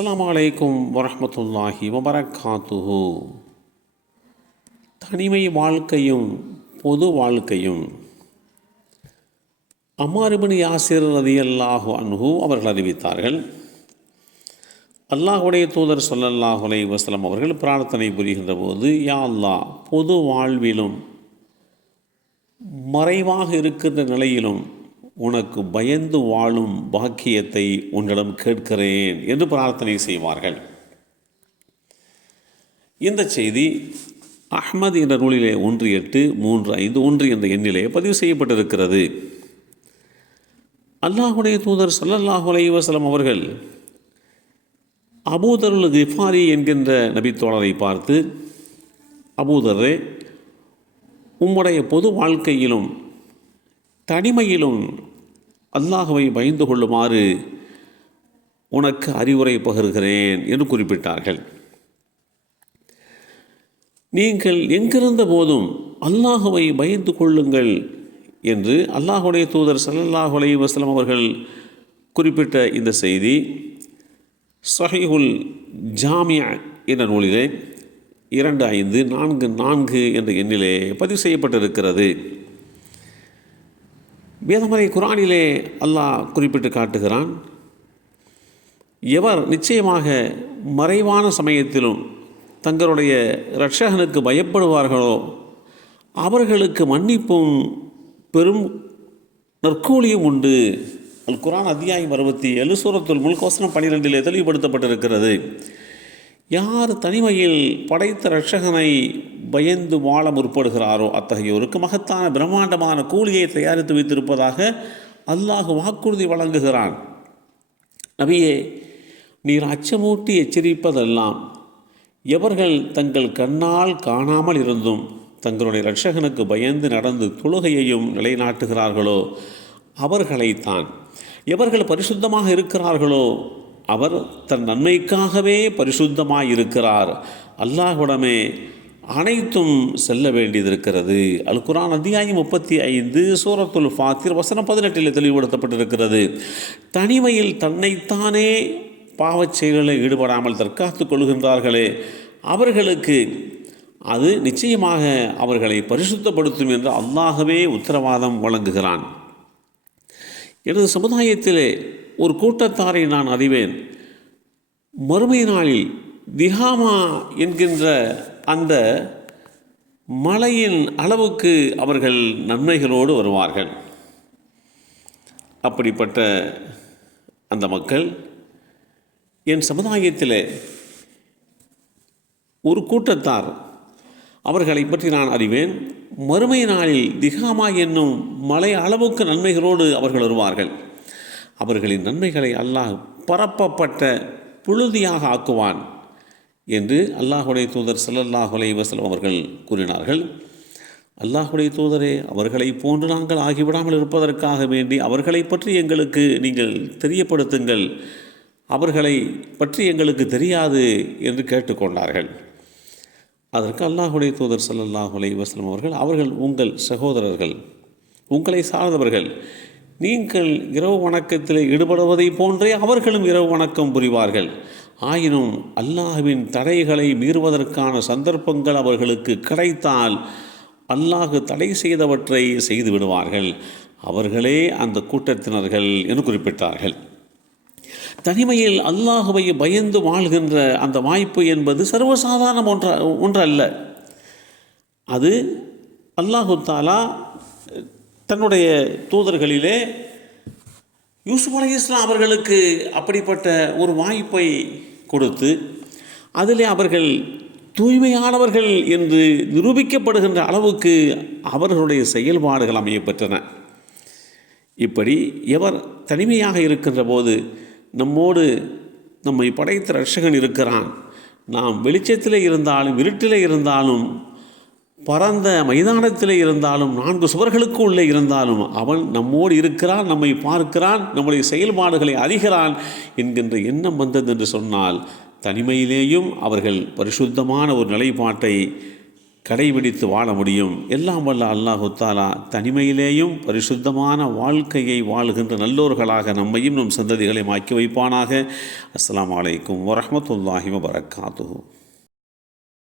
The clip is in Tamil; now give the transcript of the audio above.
அஸ்ஸலாமு அலைக்கும் வரஹ்மத்துல்லாஹி வபரகாத்துஹு. தனிமை வாழ்க்கையும் பொது வாழ்க்கையும். அம்மார் இப்னு யாசிர் ரலியல்லாஹு அன்ஹு அவர்கள் அறிவித்தார்கள், அல்லாஹ்வுடைய தூதர் ஸல்லல்லாஹு அலைஹி வஸல்லம் அவர்கள் பிரார்த்தனை புரிகின்ற போது, யா அல்லாஹ், பொது வாழ்விலும் மறைவாக இருக்கின்ற நிலையிலும் உனக்கு பயந்து வாழும் பாக்கியத்தை உன்னிடம் கேட்கிறேன் என்று பிரார்த்தனை செய்வார்கள். இந்த செய்தி அஹ்மத் என்ற நூலிலே 1835 என்ற எண்ணிலே பதிவு செய்யப்பட்டிருக்கிறது. அல்லாஹ்வுடைய தூதர் ஸல்லல்லாஹு அலைஹி வஸல்லம் அவர்கள் அபூதருல் கிஃபாரி என்கின்ற நபித்தோழரை பார்த்து, அபூதரே, உம்முடைய பொது வாழ்க்கையிலும் தனிமையிலும் அல்லாஹ்வை பயந்து கொள்ளுமாறு உனக்கு அறிவுரை பகர்கிறேன் என்று குறிப்பிட்டார்கள். நீங்கள் எங்கிருந்த போதும் அல்லாஹ்வை பயந்து கொள்ளுங்கள் என்று அல்லாஹ்வுடைய தூதர் ஸல்லல்லாஹு அலைஹி வஸல்லம் அவர்கள் குறிப்பிட்ட இந்த செய்தி ஸஹீஹுல் ஜாமிஅ என்ற நூலிலே 2544 என்ற எண்ணிலே பதிவு செய்யப்பட்டிருக்கிறது. வேதமறை குர்ஆனிலே அல்லாஹ் குறிப்பிட்டு காட்டுகிறான், எவர் நிச்சயமாக மறைவான சமயத்திலும் தங்களுடைய இரட்சகனுக்கு பயப்படுவார்களோ அவர்களுக்கு மன்னிப்பும் பெரும் நற்கூலியும் உண்டு. அல் குர்ஆன் அத்தியாயம் 67 சூரத்துல் முல்க் வசனம் 12 தெளிவுபடுத்தப்பட்டிருக்கிறது. யார் தனிமையில் படைத்த இரட்சகனை பயந்து வாழ முற்படுகிறாரோ அத்தகையோருக்கு மகத்தான பிரம்மாண்டமான கூலியை தயாரித்து வைத்திருப்பதாக அல்லாஹ் வாக்குறுதி வழங்குகிறான். நபியே, நீர் அச்சமூட்டி எச்சரிப்பதெல்லாம் எவர்கள் தங்கள் கண்ணால் காணாமல் இருந்தும் தங்களுடைய இரட்சகனுக்கு பயந்து நடந்து தொழுகையையும் நிலைநாட்டுகிறார்களோ அவர்களைத்தான். எவர்கள் பரிசுத்தமாக இருக்கிறார்களோ அவர் தன் நன்மைக்காகவே பரிசுத்தமாயிருக்கிறார். அல்லாஹ்விடமே அனைத்தும் செல்ல வேண்டியதிருக்கிறது. அல் குர்ஆன் அத்தியாயம் 35 சூரத்துல் ஃபாத்திர் வசனம் 18 தெளிவுபடுத்தப்பட்டிருக்கிறது. தனிமையில் தன்னைத்தானே பாவச் செயல்களில் ஈடுபடாமல் தற்காத்துக் கொள்கின்றார்களே அவர்களுக்கு அது நிச்சயமாக அவர்களை பரிசுத்தப்படுத்தும் என்று அல்லாஹ்வே உத்தரவாதம் வழங்குகிறான். எனது சமுதாயத்திலே ஒரு கூட்டத்தாரை நான் அறிவேன். மறுமை நாளில் திஹாமா என்கின்ற அந்த மலையின் அளவுக்கு அவர்கள் நன்மைகளோடு வருவார்கள். அப்படிப்பட்ட அந்த மக்கள் என் சமுதாயத்திலே ஒரு கூட்டத்தார், அவர்களை பற்றி நான் அறிவேன். மறுமை நாளில் திஹாமா என்னும் மலை அளவுக்கு நன்மைகளோடு அவர்கள் வருவார்கள். அவர்களின் நன்மைகளை அல்லாஹ் பரப்பப்பட்ட புழுதியாக ஆக்குவான் என்று அல்லாஹ்வுடைய தூதர் ஸல்லல்லாஹு அலைஹி வஸல்லம் அவர்கள் கூறினார்கள். அல்லாஹ்வுடைய தூதரே, அவர்களை போன்று நாங்கள் ஆகிவிடாமல் இருப்பதற்காக வேண்டி அவர்களை பற்றி எங்களுக்கு நீங்கள் தெரியப்படுத்துங்கள், அவர்களை பற்றி எங்களுக்கு தெரியாது என்று கேட்டுக்கொண்டார்கள். அதற்கு அல்லாஹ்வுடைய தூதர் ஸல்லல்லாஹு அலைஹி வஸல்லம் அவர்கள் உங்கள் சகோதரர்கள், உங்களை சார்ந்தவர்கள், நீங்கள் இரவு வணக்கத்தில் ஈடுபடுவதை போன்றே அவர்களும் இரவு வணக்கம் புரிவார்கள். ஆயினும் அல்லாஹ்வின் தடைகளை மீறுவதற்கான சந்தர்ப்பங்கள் அவர்களுக்கு கிடைத்தால் அல்லாஹ் தடை செய்தவற்றை செய்து விடுவார்கள். அவர்களே அந்த கூட்டத்தினர்கள் என்று குறிப்பிட்டார்கள். தனிமையில் அல்லாஹ்வை பயந்து வாழ்கின்ற அந்த வாய்ப்பு என்பது சர்வசாதாரண ஒன்றல்ல. அது அல்லாஹு தஆலா தன்னுடைய தூதர்களிலே யூசுப் அலைஹிஸ்ஸலாம் அவர்களுக்கு அப்படிப்பட்ட ஒரு வாய்ப்பை கொடுத்து அதிலே அவர்கள் தூய்மையானவர்கள் என்று நிரூபிக்கப்படுகின்ற அளவுக்கு அவர்களுடைய செயல்பாடுகள் அமையப்பெற்றன. இப்படி எவர் தனிமையாக இருக்கின்ற போது நம்மோடு நம்மை படைத்த இரட்சகன் இருக்கிறான், நாம் வெளிச்சத்திலே இருந்தாலும் இருட்டிலே இருந்தாலும் பரந்த மைதானத்திலே இருந்தாலும் 4 சுவர்களுக்கு உள்ளே இருந்தாலும் அவன் நம்மோடு இருக்கிறான், நம்மை பார்க்கிறான், நம்முடைய செயல்பாடுகளை அறிகிறான் என்கின்ற எண்ணம் வந்தது என்று சொன்னால் தனிமையிலேயும் அவர்கள் பரிசுத்தமான ஒரு நிலைப்பாட்டை கடைபிடித்து வாழ முடியும். எல்லாம் வல்ல அல்லாஹு தாலா தனிமையிலேயும் பரிசுத்தமான வாழ்க்கையை வாழ்கின்ற நல்லோர்களாக நம்மையும் நம் சந்ததிகளையும் ஆக்கி வைப்பானாக. அஸ்ஸலாமு அலைக்கும் வரஹ்மத்துல்லாஹி வபரகாத்துஹு.